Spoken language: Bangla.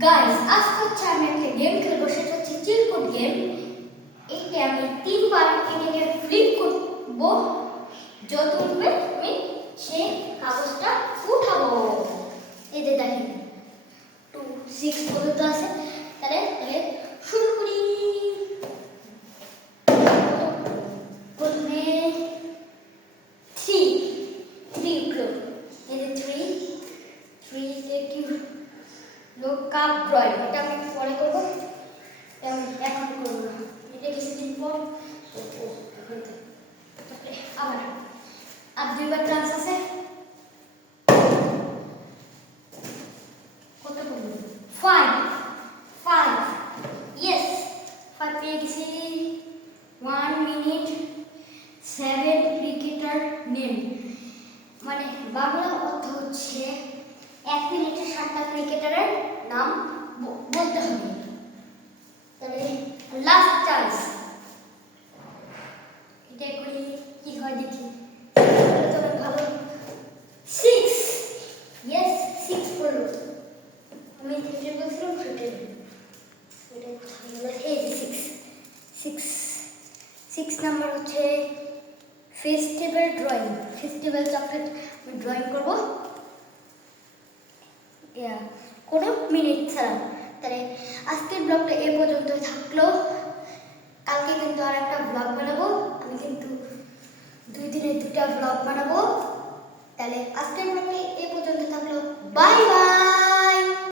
গাইস আজকে হচ্ছে আমি একটা গেম খেলবো, সেটা হচ্ছে চিরকুট গেম। এইটা আমি 3 বার এটাকে ফ্লিপ করবো, যত উঠবে আমি সেই কাগজটা উঠাবো। এই যে দেখেন 2 6 পর্যন্ত আছে। তাহলে শুরু করি। প্রথমে 3 উঠলো। এই যে 3 তে কি লোক কাপ ড্রয়িং, এটা আমি পরে করবো, এখন করবো না, এটা কিছুদিন পর করবো। তারপরে আর 2বার চান্স আছে। কত করবো? 5 ইয়েস 5 পেয়ে গেছি। 1 মিনিট 7 ক্রিকেটার নেম, মানে বাংলা অর্থ হচ্ছে 1 মিনিটে 7টা ক্রিকেটারের নাম বলতে হবে। তাহলে লাস্ট চান্স, এটা করি কি হয় দেখি। তবে ভালো 6 ইয়েস 6 পড়লো। আমি যেটা বলছিলাম সেটাই, এটা কোথায় গেল? এই যে 6 নাম্বার হচ্ছে ফেস্টিভ্যাল ড্রয়িং। ফেস্টিভ্যাল চকলেট আমি ড্রয়িং করবো কোনো মিনিট ছাড়া। তাহলে আজকের ব্লগটা এ পর্যন্ত থাকলো। কালকে কিন্তু আর একটা ব্লগ বানাবো। আমি কিন্তু 2 দিনে 2টা ব্লগ বানাবো। তাহলে আজকের ব্লগটা এ পর্যন্ত থাকলো। Bye bye.